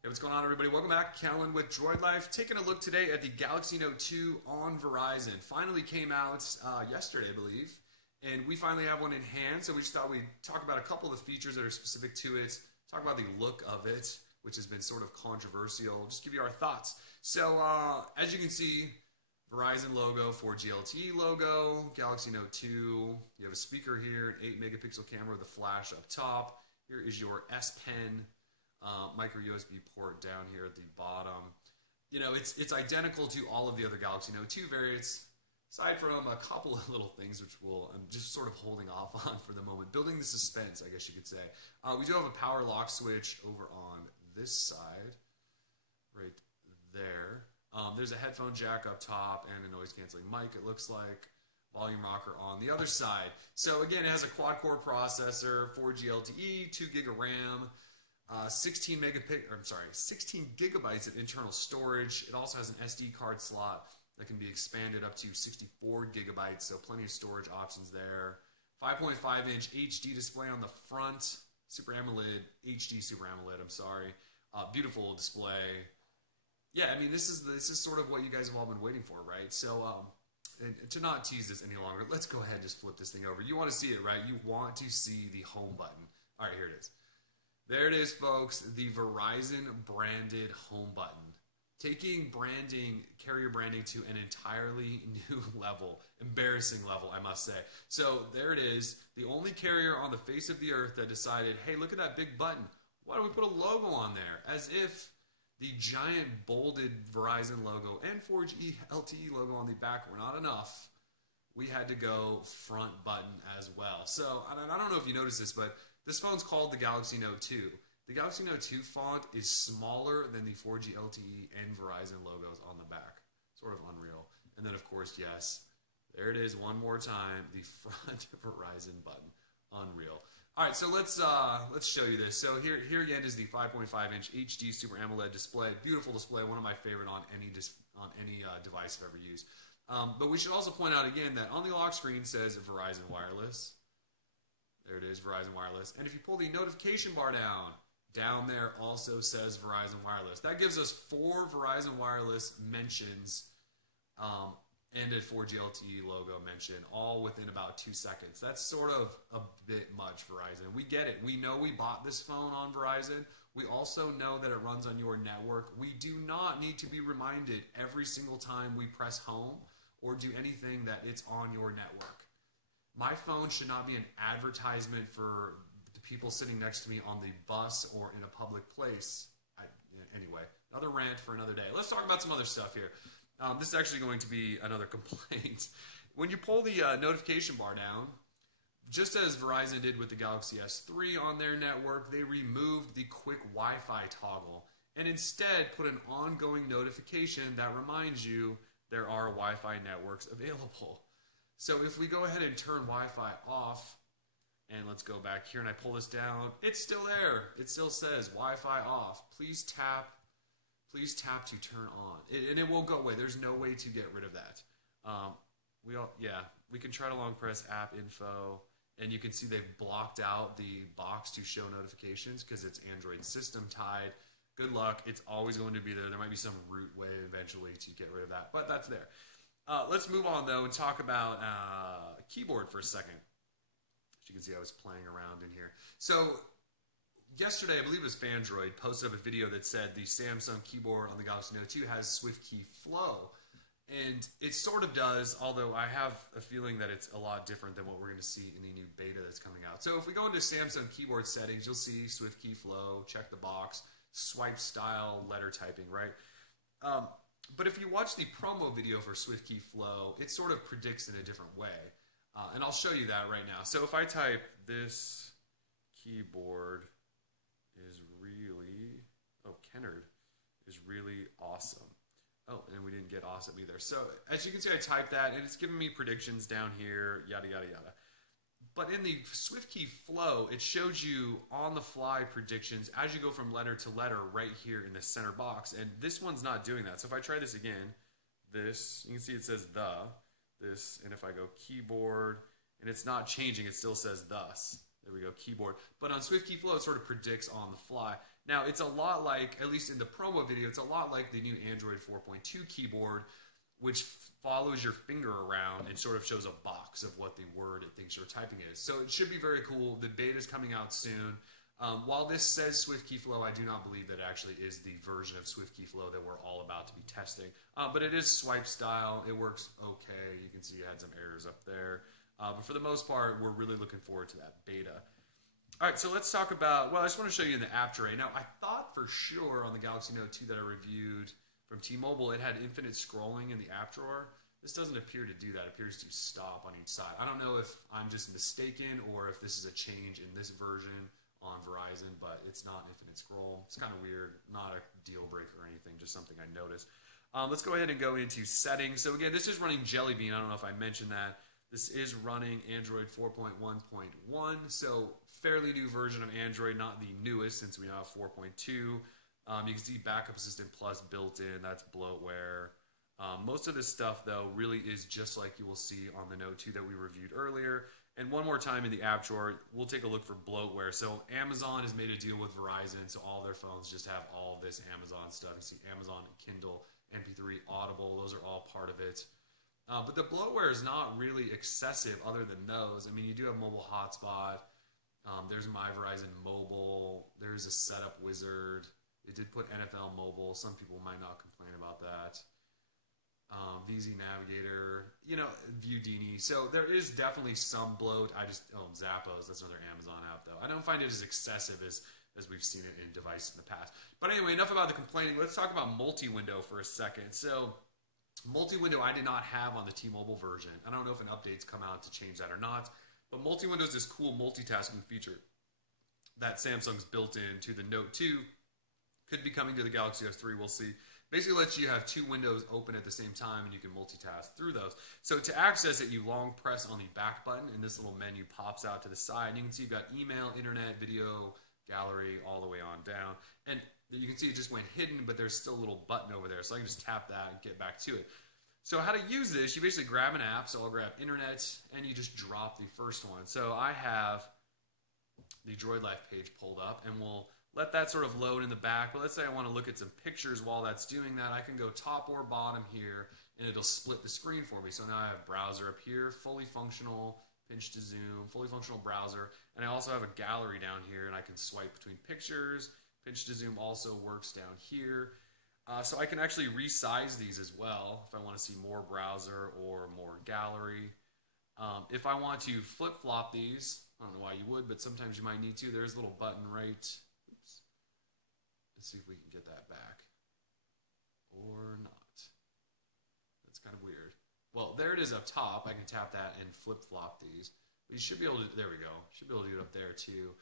Hey, what's going on, everybody? Welcome back. Kellen with Droid Life. Taking a look today at the Galaxy Note 2 on Verizon. Finally came out yesterday, I believe. And we finally have one in hand, so we just thought we'd talk about a couple of the features that are specific to it, talk about the look of it, which has been sort of controversial, just give you our thoughts. So, as you can see, Verizon logo, 4G LTE logo, Galaxy Note 2. You have a speaker here, an 8 megapixel camera with a flash up top. Here is your S Pen micro USB port down here at the bottom. You know, it's identical to all of the other Galaxy Note 2 variants, aside from a couple of little things which I'm just sort of holding off on for the moment. Building the suspense, I guess you could say. We do have a power lock switch over on this side, right there. There's a headphone jack up top and a noise canceling mic, it looks like. Volume rocker on the other side. So again, it has a quad-core processor, 4G LTE, 2 gig of RAM, 16 gigabytes of internal storage. It also has an SD card slot that can be expanded up to 64 gigabytes, so plenty of storage options there. 5.5-inch HD display on the front, Super AMOLED, HD Super AMOLED, I'm sorry. Beautiful display. Yeah, I mean, this is sort of what you guys have all been waiting for, right? So, and to not tease this any longer, let's go ahead and just flip this thing over. You want to see it, right? You want to see the home button. All right, here it is. There it is, folks, the Verizon branded home button. Taking branding, carrier branding to an entirely new level, embarrassing level, I must say. So there it is, the only carrier on the face of the earth that decided, hey, look at that big button. Why don't we put a logo on there? As if the giant bolded Verizon logo and 4G LTE logo on the back were not enough. We had to go front button as well. So I don't know if you noticed this, but this phone's called the Galaxy Note 2. The Galaxy Note 2 font is smaller than the 4G LTE and Verizon logos on the back. Sort of unreal. And then, of course, yes, there it is one more time, the front Verizon button. Unreal. All right, so let's show you this. So here again is the 5.5-inch HD Super AMOLED display. Beautiful display, one of my favorite on any device I've ever used. But we should also point out again that on the lock screen says Verizon Wireless. There it is, Verizon Wireless. And if you pull the notification bar down there also says Verizon Wireless. That gives us 4 Verizon Wireless mentions and a 4G LTE logo mention, all within about 2 seconds. That's sort of a bit much, Verizon. We get it. We know we bought this phone on Verizon. We also know that it runs on your network. We do not need to be reminded every single time we press home or do anything that it's on your network. My phone should not be an advertisement for the people sitting next to me on the bus or in a public place. Anyway, another rant for another day. Let's talk about some other stuff here. This is actually going to be another complaint. When you pull the notification bar down, just as Verizon did with the Galaxy S3 on their network, they removed the quick Wi-Fi toggle and instead put an ongoing notification that reminds you there are Wi-Fi networks available. So if we go ahead and turn Wi-Fi off, and let's go back here and I pull this down, it's still there. It still says Wi-Fi off. Please tap to turn on. And it won't go away. There's no way to get rid of that. We can try to long press app info, and you can see they've blocked out the box to show notifications because it's Android system tied. Good luck. It's always going to be there. There might be some root way eventually to get rid of that, but that's there. Let's move on, though, and talk about keyboard for a second. As you can see, I was playing around in here. So yesterday, I believe it was Fandroid, posted up a video that said the Samsung keyboard on the Galaxy Note 2 has SwiftKey Flow. And it sort of does, although I have a feeling that it's a lot different than what we're going to see in the new beta that's coming out. So if we go into Samsung keyboard settings, you'll see SwiftKey Flow, check the box, swipe style, letter typing, right? But if you watch the promo video for SwiftKey Flow, it sort of predicts in a different way. And I'll show you that right now. So if I type this keyboard is really, Kennard is really awesome. Oh, and we didn't get awesome either. So as you can see, I typed that, and it's giving me predictions down here, yada, yada, yada. But in the SwiftKey Flow, it shows you on-the-fly predictions as you go from letter to letter right here in the center box. And this one's not doing that. So if I try this again, this, you can see it says this, and if I go keyboard, and it's not changing, it still says thus. There we go, keyboard. But on SwiftKey Flow, it sort of predicts on the fly. Now, it's a lot like, at least in the promo video, it's a lot like the new Android 4.2 keyboard, which follows your finger around and sort of shows a box of what the word it thinks you're typing is. So it should be very cool. The beta is coming out soon. While this says Swift Keyflow, I do not believe that it actually is the version of Swift Keyflow that we're all about to be testing. But it is swipe style. It works okay. You can see it had some errors up there. But for the most part, we're really looking forward to that beta. All right, so let's talk about, well, I just want to show you in the app tray. Now, I thought for sure on the Galaxy Note 2 that I reviewed from T-Mobile, it had infinite scrolling in the app drawer. This doesn't appear to do that. It appears to stop on each side. I don't know if I'm just mistaken or if this is a change in this version on Verizon, but it's not infinite scroll. It's kind of weird. Not a deal breaker or anything, just something I noticed. Let's go ahead and go into settings. So again, this is running Jelly Bean. I don't know if I mentioned that. This is running Android 4.1.1, so fairly new version of Android, not the newest since we now have 4.2. You can see Backup Assistant Plus built in. That's bloatware. Most of this stuff, though, really is just like you will see on the Note 2 that we reviewed earlier. And one more time in the app drawer, we'll take a look for bloatware. So Amazon has made a deal with Verizon, so all their phones just have all of this Amazon stuff. You see Amazon, Kindle, MP3, Audible, those are all part of it. But the bloatware is not really excessive other than those. I mean, you do have mobile hotspot. There's My Verizon Mobile. There's a setup wizard. They did put NFL Mobile. Some people might not complain about that. VZ Navigator, Viewdini. So there is definitely some bloat. Zappos, that's another Amazon app though. I don't find it as excessive as we've seen it in devices in the past. But anyway, enough about the complaining. Let's talk about multi-window for a second. So multi-window I did not have on the T-Mobile version. I don't know if an update's come out to change that or not. But multi-window is this cool multitasking feature that Samsung's built into the Note 2. Could be coming to the Galaxy S3, we'll see. Basically lets you have two windows open at the same time and you can multitask through those. So to access it, you long press on the back button and this little menu pops out to the side. And you can see you've got email, internet, video, gallery, all the way on down. And you can see it just went hidden, but there's still a little button over there. So I can just tap that and get back to it. So how to use this, you basically grab an app. So I'll grab internet and you just drop the first one. So I have the Droid Life page pulled up and we'll let that sort of load in the back. But let's say I want to look at some pictures while that's doing that. I can go top or bottom here, and it'll split the screen for me. So now I have browser up here, fully functional, pinch to zoom, fully functional browser. And I also have a gallery down here, and I can swipe between pictures. Pinch to zoom also works down here. So I can actually resize these as well if I want to see more browser or more gallery. If I want to flip-flop these, I don't know why you would, but sometimes you might need to. There's a little button right. Let's see if we can get that back. Or not. That's kind of weird. Well, there it is up top. I can tap that and flip-flop these. But you should be able to, there we go. Should be able to do it up there too.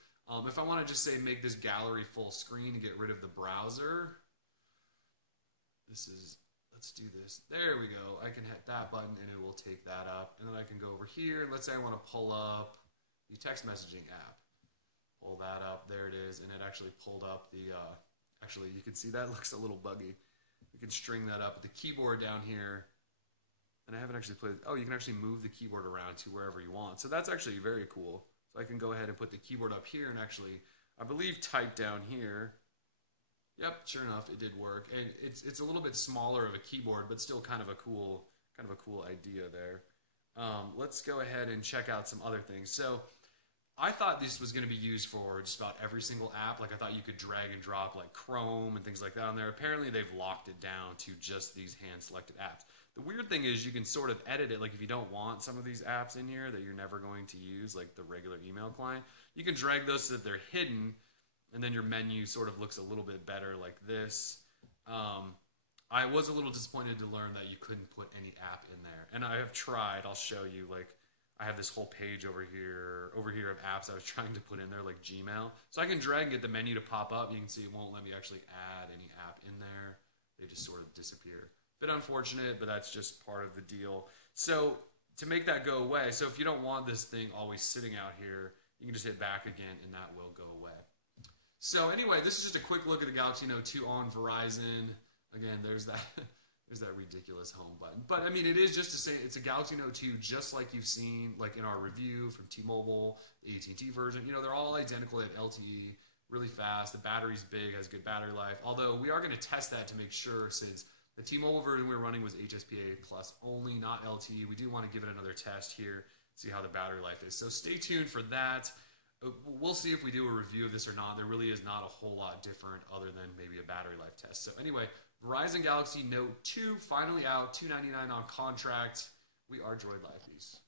If I want to just say make this gallery full screen to get rid of the browser, let's do this. There we go. I can hit that button and it will take that up. And then I can go over here and let's say I want to pull up the text messaging app. Pull that up. There it is. And it actually pulled up the, actually you can see that looks a little buggy. You can string that up. The keyboard down here, and I haven't actually played, oh, you can actually move the keyboard around to wherever you want. So that's actually very cool. So I can go ahead and put the keyboard up here and actually, I believe, type down here. Yep, sure enough, it did work. And it's a little bit smaller of a keyboard, but still kind of a cool idea there. Let's go ahead and check out some other things. So I thought this was going to be used for just about every single app. Like I thought you could drag and drop like Chrome and things like that on there. Apparently they've locked it down to just these hand-selected apps. The weird thing is you can sort of edit it. Like if you don't want some of these apps in here that you're never going to use, like the regular email client, you can drag those so that they're hidden, and then your menu sort of looks a little bit better like this. I was a little disappointed to learn that you couldn't put any app in there. And I have tried. I'll show you. Like I have this whole page over here of apps I was trying to put in there, like Gmail. So I can drag and get the menu to pop up. You can see it won't let me actually add any app in there. They just sort of disappear. Bit unfortunate, but that's just part of the deal. So to make that go away, so if you don't want this thing always sitting out here, you can just hit back again and that will go away. So anyway, this is just a quick look at the Galaxy Note 2 on Verizon. Again, there's that ridiculous home button. But I mean, it is just to say it's a Galaxy Note 2 just like you've seen like in our review from T-Mobile, the AT&T version. You know, they're all identical. They have LTE. really fast. The battery's big, has good battery life. Although we are going to test that to make sure, since the T-Mobile version we were running was HSPA plus only, not LTE. We do want to give it another test here, see how the battery life is. So stay tuned for that. We'll see if we do a review of this or not. There really is not a whole lot different other than maybe a battery life test. So anyway, Verizon Galaxy Note 2 finally out, $299 on contract. We are Droid Life. Peace.